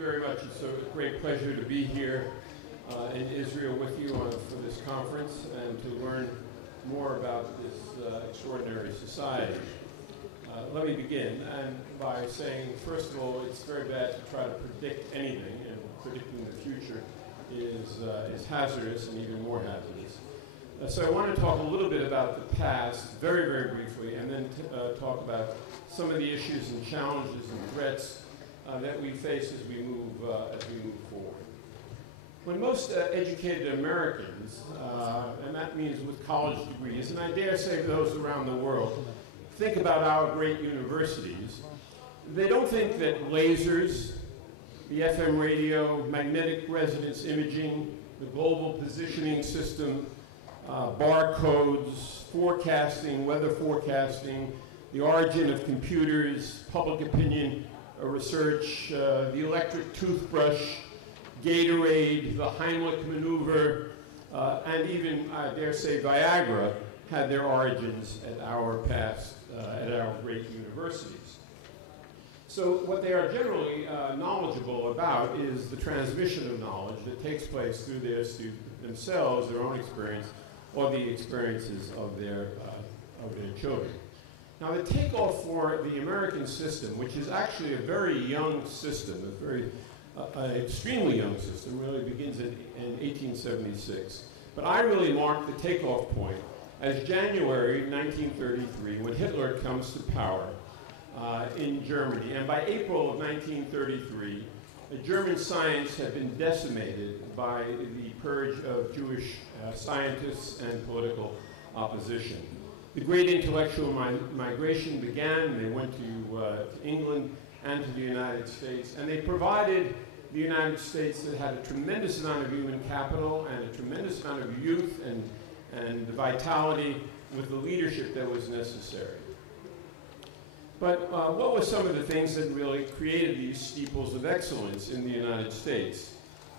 very much. It's a great pleasure to be here in Israel with you for this conference and to learn more about this extraordinary society. Let me begin by saying, first of all, it's very bad to try to predict anything, and predicting the future is hazardous and even more hazardous. So I want to talk a little bit about the past, very, very briefly, and then talk about some of the issues and challenges and threats that we face as we move forward. When most educated Americans, and that means with college degrees, and I dare say those around the world, think about our great universities, they don't think that lasers, the FM radio, magnetic resonance imaging, the global positioning system, barcodes, forecasting, weather forecasting, the origin of computers, public opinion research, the electric toothbrush, Gatorade, the Heimlich maneuver, and even, I dare say, Viagra had their origins at our great universities. So what they are generally knowledgeable about is the transmission of knowledge that takes place through their students themselves, their own experience, or the experiences of their children. Now, the takeoff for the American system, which is actually a very young system, an extremely young system, really begins in 1876. But I really mark the takeoff point as January 1933, when Hitler comes to power in Germany. And by April of 1933, German science had been decimated by the purge of Jewish scientists and political opposition. The great intellectual migration began. They went to England and to the United States, and they provided the United States that had a tremendous amount of human capital and a tremendous amount of youth and vitality with the leadership that was necessary. But what were some of the things that really created these steeples of excellence in the United States?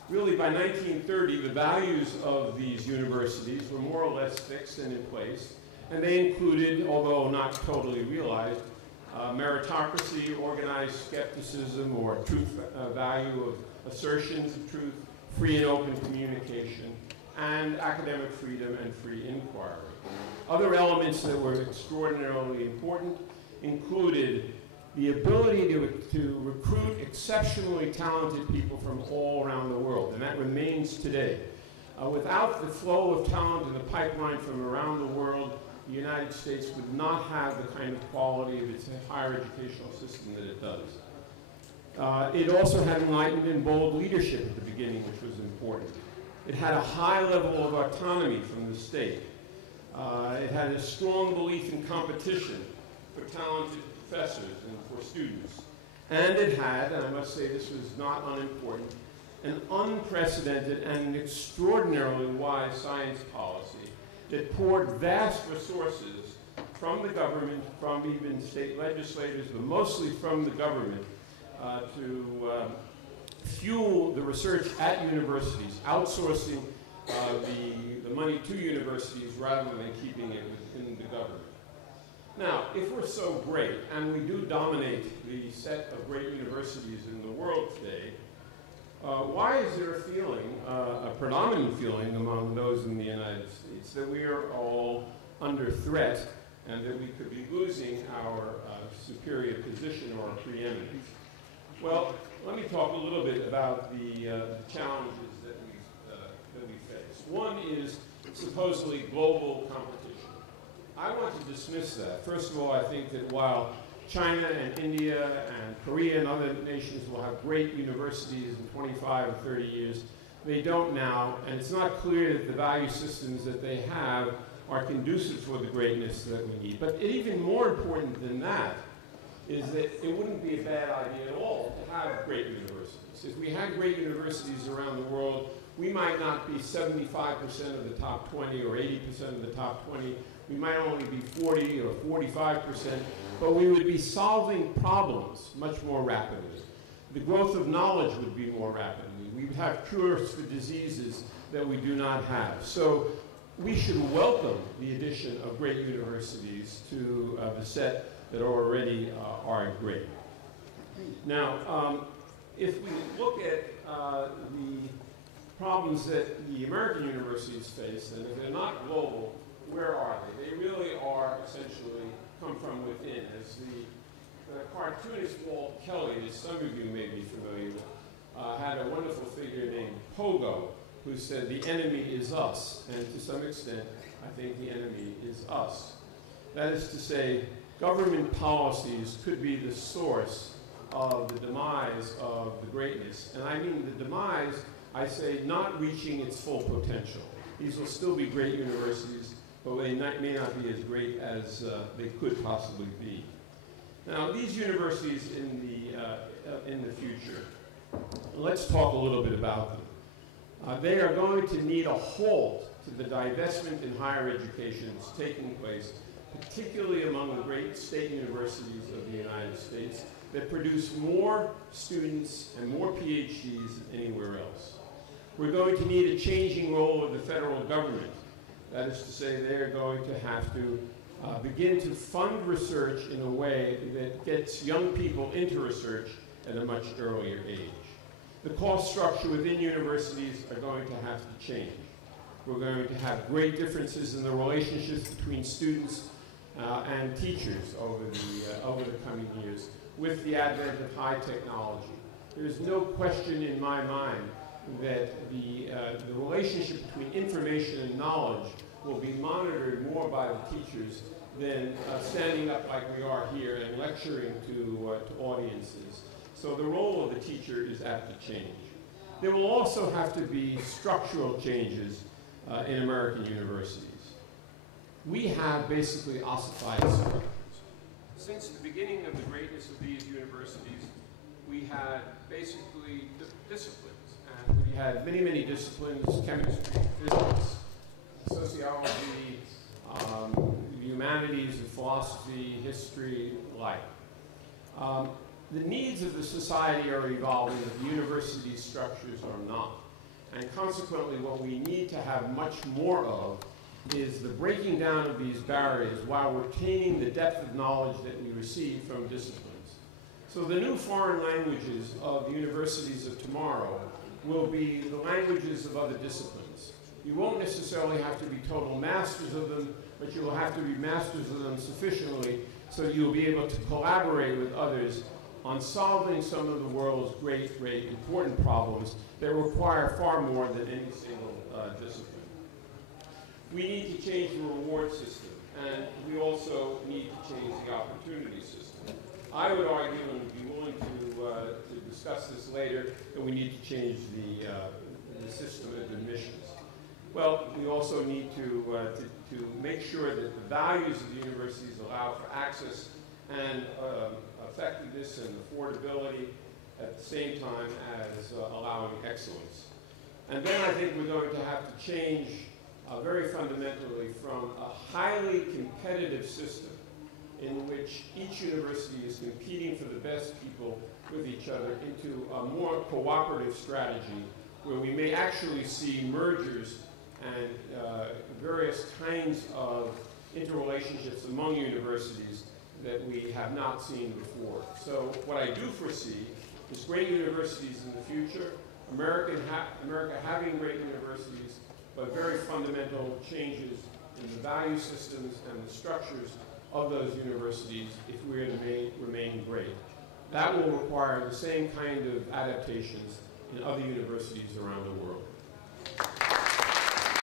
Really, by 1930, the values of these universities were more or less fixed and in place. And they included, although not totally realized, meritocracy, organized skepticism or truth value of assertions of truth, free and open communication, and academic freedom and free inquiry. Other elements that were extraordinarily important included the ability to recruit exceptionally talented people from all around the world, and that remains today. Without the flow of talent in the pipeline from around the world, the United States would not have the kind of quality of its higher educational system that it does. It also had enlightened and bold leadership at the beginning, which was important. It had a high level of autonomy from the state. It had a strong belief in competition for talented professors and for students. And it had, and I must say this was not unimportant, an unprecedented and extraordinarily wise science policy that poured vast resources from the government, from even state legislators, but mostly from the government, to fuel the research at universities, outsourcing the money to universities rather than keeping it within the government. Now, if we're so great, and we do dominate the set of great universities in the world today, why is there a feeling, a predominant feeling among those in the United States, that we are all under threat and that we could be losing our superior position or preeminence? Well, let me talk a little bit about the challenges that we face. One is supposedly global competition. I want to dismiss that. First of all, I think that while China and India and Korea and other nations will have great universities in 25 or 30 years, they don't now, and it's not clear that the value systems that they have are conducive for the greatness that we need. But even more important than that is that it wouldn't be a bad idea at all to have great universities. If we had great universities around the world, we might not be 75% of the top 20 or 80% of the top 20. We might only be 40 or 45%, but we would be solving problems much more rapidly. The growth of knowledge would be more rapidly. We would have cures for diseases that we do not have. So we should welcome the addition of great universities to the set that already are great. Now, if we look at the problems that the American universities face, and if they're not global, where are they? They really are essentially come from within. As the cartoonist Walt Kelly, as some of you may be familiar with, had a wonderful figure named Pogo, who said, the enemy is us. And to some extent, I think the enemy is us. That is to say, government policies could be the source of the demise of the greatness. And I mean the demise, I say, not reaching its full potential. These will still be great universities, but they may not be as great as they could possibly be. Now, these universities in the future, let's talk a little bit about them. They are going to need a halt to the divestment in higher education that's taking place, particularly among the great state universities of the United States that produce more students and more PhDs than anywhere else. We're going to need a changing role of the federal government. That is to say, they're going to have to begin to fund research in a way that gets young people into research at a much earlier age. The cost structure within universities are going to have to change. We're going to have great differences in the relationships between students and teachers over the coming years with the advent of high technology. There is no question in my mind that the relationship between information and knowledge will be monitored more by the teachers than standing up like we are here and lecturing to audiences. So the role of the teacher is apt to change. There will also have to be structural changes in American universities. We have basically ossified structures. Since the beginning of the greatness of these universities, we had basically disciplines. And we had many, many disciplines: chemistry, physics, sociology, humanities and philosophy, history, life. The needs of the society are evolving, but the university structures are not. And consequently, what we need to have much more of is the breaking down of these barriers while retaining the depth of knowledge that we receive from disciplines. So the new foreign languages of the universities of tomorrow will be the languages of other disciplines. You won't necessarily have to be total masters of them, but you will have to be masters of them sufficiently so you'll be able to collaborate with others on solving some of the world's great, great important problems that require far more than any single discipline. We need to change the reward system, and we also need to change the opportunity system. I would argue, and would be willing to discuss this later, that we need to change the system of admissions. Well, we also need to make sure that the values of the universities allow for access and effectiveness and affordability at the same time as allowing excellence. And then I think we're going to have to change very fundamentally from a highly competitive system in which each university is competing for the best people with each other into a more cooperative strategy where we may actually see mergers and various kinds of interrelationships among universities that we have not seen before. So what I do foresee is great universities in the future, America having great universities, but very fundamental changes in the value systems and the structures of those universities if we're to remain great. That will require the same kind of adaptations in other universities around the world.